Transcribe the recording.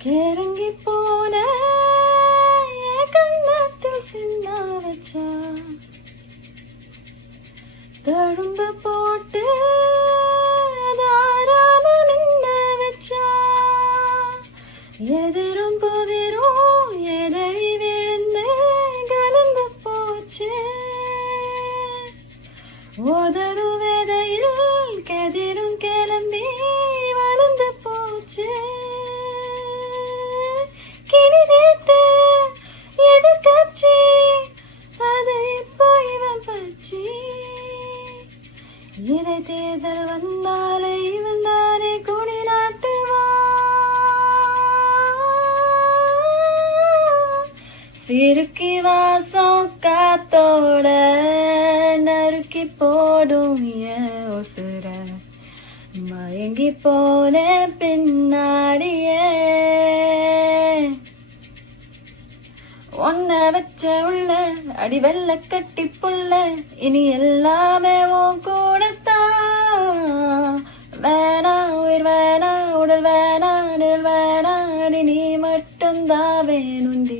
கிறங்கி போன கண்ணத்தில் சின்ன வச்சா தழும்பு போட்டு தாராம நின்ன வச்சா எதிரும் புதிரும் எதழி விழுந்து கலந்து போச்சு உதறு வேதையில் கதிரும் கிளம்பி வளர்ந்து போச்சு கிளி தேத்து எதிர்கட்சி அது இப்போ இவன் பச்சி இதை தேர்தல் வந்தாலே இவன் தானே குடி நாட்டுவா சிறுக்கி வாசம் காத்தோட நறுக்கி போடும் உசுர மயங்கி போன பின்னாடியே ஒன்ன வச்ச உள்ள அடி வெள்ள கட்டி புள்ள இனி எல்லாமே உன் கூடத்தான் வேணா உயிர் வேணா உடல் வேணா நிழல் வேணா அடி நீ மட்டும்தான் வேணுண்டி